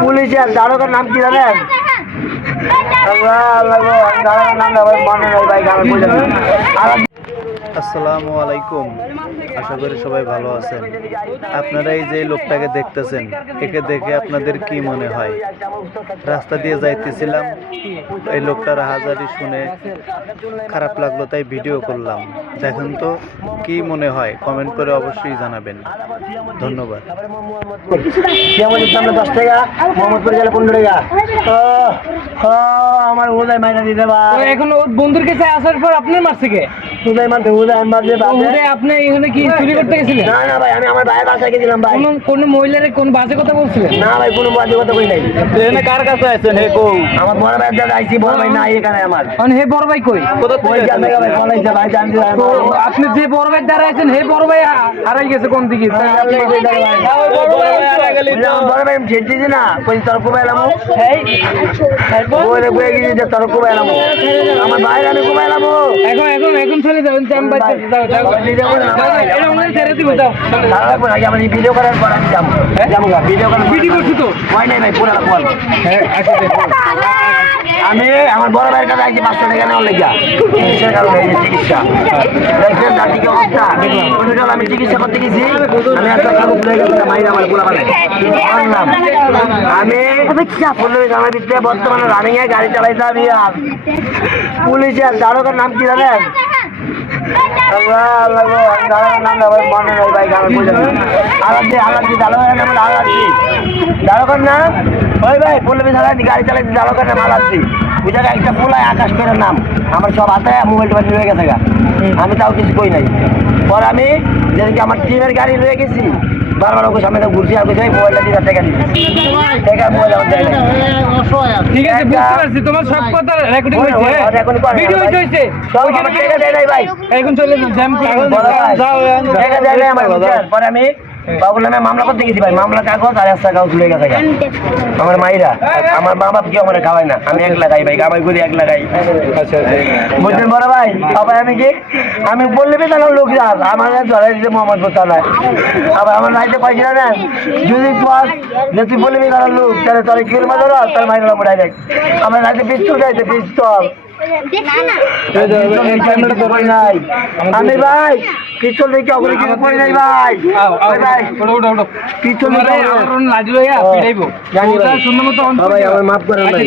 পুলিশের দারোগার নাম কি জানেন? আসসালামু আলাইকুম। আশা করি সবাই ভালো আছেন। আপনারা এই যে লোকটাকে দেখতেছেন, একে দেখে আপনাদের কি মনে হয়? রাস্তা দিয়ে যাইতেছিলাম, এই লোকটার হাজারি শুনে খারাপ লাগলো, তাই ভিডিও করলাম। দেখেন তো কি মনে হয়, কমেন্ট করে অবশ্যই জানাবেন। ধন্যবাদ। 10 টাকা, মোহাম্মদপুর গেলে 15 টাকা। আমার উদয় মাইনা দিতে ভাই। এখন ওর বন্ধুর কাছে আসার পর আপনার মারছে কে? উদয় মানতে উদয় আমি বাজে উদয় আপনি এখানে কি চুরি করতে গেছিলেন? না না ভাই, আমি আমার ভাইয়ের বাসায় গেছিলাম ভাই। কোন মহিলার কোন বাজে কথা বলছিলেন? না ভাই, কোনো বাজে কথা বলি নাই। এখানে কার কাছে আছেন? হে কো আমার বড় ভাইয়ের দাদা আইছি, বড় ভাই নাই এখানে আমার। হে বড় ভাই কই? ওই জায়গা ভাই বলাইছে ভাই, জানতে তো আপনি যে বড় ভাই দ্বারা আছেন, হে বড় ভাই হারাই গেছে কোন দিকে? বড় ভাই ঝেড়ছি না, কই তর্ক পাইলাম। ওরে বয়ে গেছি যে তর্ক পাইলাম। আমার ভাইয়ের আমি কুমাইলাম। এখন চলে যাবেন, ছেড়ে দিব, যাও। আমার ভিডিও করার পর আমি যাবো। ভিডিও করার ভিডিও করছি তো হয় নাই ভাই, পুরা বল। আমি আমার বড় ভাইয়ের কাছে আইছি 500 টাকা নেওয়ার লেগা, চিকিৎসার কারণে। এই যে চিকিৎসা দেখছেন জাতিকে অবস্থা। আমি চিকিৎসা করতে গেছি, আমি একটা কাগজ লয়ে গেছি, মাইরা আমার গোলা বানাই আনলাম। আমি 15 জানার ভিতরে বর্তমানে রানিং এ গাড়ি চালাইতে আমি। আর পুলিশের দারোগার নাম কি জানেন? দারোগার নাম ওই ভাই, পুলিশ গাড়ি চালাইছি, দারোগার নাম আলাদা। ওই জায়গায় একটা পোলায় আকাশ পেরের নাম। আমার সব হাতে মোবাইল টোবাইল রয়ে গেছে গা, আমি তাও কিছু কই নাই। পর আমি যেদিকে আমার টিমের গাড়ি রয়ে গেছি, বারবার ওকে সামনে ঘুরছি, আর কোথায় মোবাইলটা দিয়ে টাকা দিচ্ছি। টাকা মোবাইল আমার দেয় নাই। ঠিক আছে, বুঝতে পারছি, তোমার সব কথা রেকর্ডিং হয়েছে, ভিডিও হয়েছে। সব আমার টাকা দেয় নাই ভাই। এখন চলে যান, জ্যাম করে যাও। টাকা দেয় নাই আমার। পরে আমি বাবুল নামে মামলা করতে গেছি ভাই, মামলা কাগজ আর 1 কাগজ লয়ে গেছে। আমার মাইরা আমার মা বাপ কেউ আমার খাওয়াই না, আমি একলা খাই ভাই, কামাই করি একলা খাই। বুঝলেন বড় ভাই? আবার আমি কি আমি বললে বেতানো লোক যার আমার ধরাই দিতে মোহাম্মদপুর থানায়। আবার আমার রাইতে পাইছি না, যদি যে তুই বলবি তার লোক, তাহলে তোর কিল মারো, তার মাইরা পড়াই দেখ। আমার রাইতে পিস্তল খাইছে, পিস্তল। আমি ভাই পিস্তল দেখে অগ্রে কিছু করি নাই ভাই। পিস্তল সুন্দর মতো ভাই আমার মাফ করেন ভাই।